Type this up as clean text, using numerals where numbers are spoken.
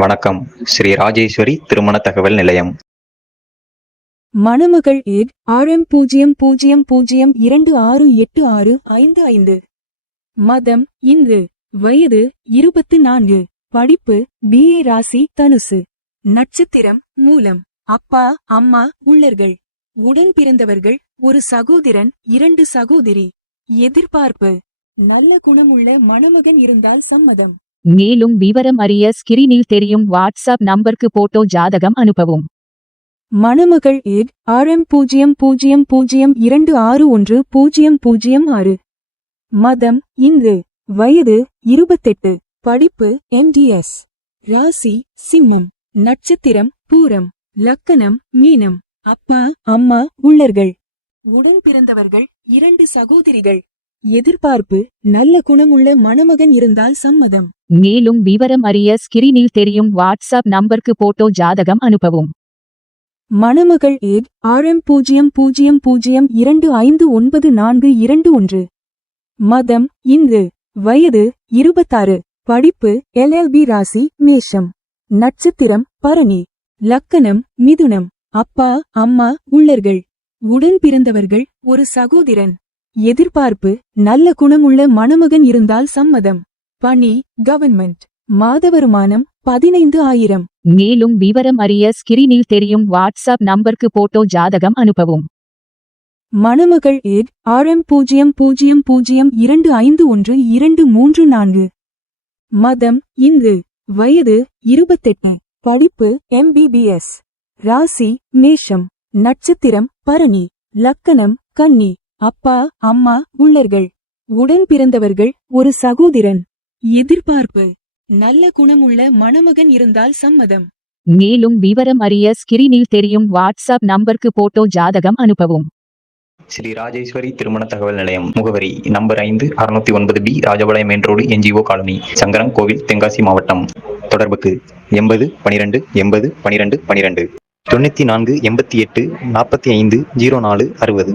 வணக்கம். ஸ்ரீ ராஜேஸ்வரி திருமண தகவல் நிலையம். மணமகள் ஏக் RM00268655. மதம் இந்து. வயது 24. படிப்பு BA. ராசி தனுசு. நட்சத்திரம் மூலம். அப்பா அம்மா உள்ளர்கள். உடன் பிறந்தவர்கள் ஒரு சகோதரன் 2 சகோதரி. எதிர்பார்ப்பு நல்ல குணமுள்ள மணமகன் இருந்தால் சம்மதம். மேலும் விவரம் அறிய ஸ்கிரீனில் தெரியும் வாட்ஸ்அப் நம்பருக்கு போட்டோ ஜாதகம் அனுப்பவும். மணமகள் ஏக் RM00261006. மதம் இந்து. வயது 28. படிப்பு MDS. ராசி சிம்மம். நட்சத்திரம் பூரம். லக்கணம் மீனம். அப்பா அம்மா உள்ளர்கள். உடன் பிறந்தவர்கள் 2 சகோதரிகள். எதிர்பார்ப்பு நல்ல குணமுள்ள மணமகன் இருந்தால் சம்மதம். மேலும் விவரம் அறிய ஸ்கிரீனில் தெரியும் வாட்ஸ்அப் நம்பருக்கு போட்டோ ஜாதகம் அனுப்பவும். மணமகள் ஏக் RM00259421. மதம் இந்து. வயது 26. படிப்பு LLB. ராசி மேஷம். நட்சத்திரம் பரணி. லக்கணம் மிதுனம். அப்பா அம்மா உள்ளர்கள். உடன் பிறந்தவர்கள் ஒரு சகோதரன். எதிர்பார்ப்பு நல்ல குணமுள்ள மணமகன் இருந்தால் சம்மதம். பணி கவர்மெண்ட். மாத வருமானம் 15,000. மேலும் விவரம் அறிய ஸ்கிரீனில் தெரியும் வாட்ஸ்அப் நம்பருக்கு போட்டோ ஜாதகம் அனுப்பவும். மணமகள் ஏக் RM00251234. மதம் இந்து. வயது 28. படிப்பு MBBS. ராசி மேஷம். நட்சத்திரம் பரணி. லக்கணம் கன்னி. அப்பா அம்மா உள்ளர்கள். உடன் பிறந்தவர்கள் ஒரு சகோதரன். எதிர்பார்ப்பு நல்ல குணமுள்ள மணமகன் இருந்தால் சம்மதம். மேலும் விவரம் அறிய ஸ்கிரீனில் தெரியும் வாட்ஸ்அப் நம்பருக்கு போட்டோ ஜாதகம் அனுப்பவும். ஸ்ரீ ராஜேஸ்வரி திருமண தகவல் நிலையம். முகவரி number 5 609B Rajapalayam main road NGO colony Sankaran கோவில் தென்காசி மாவட்டம். தொடர்புக்கு 80 12 80 12 12 94 88 45 04 60.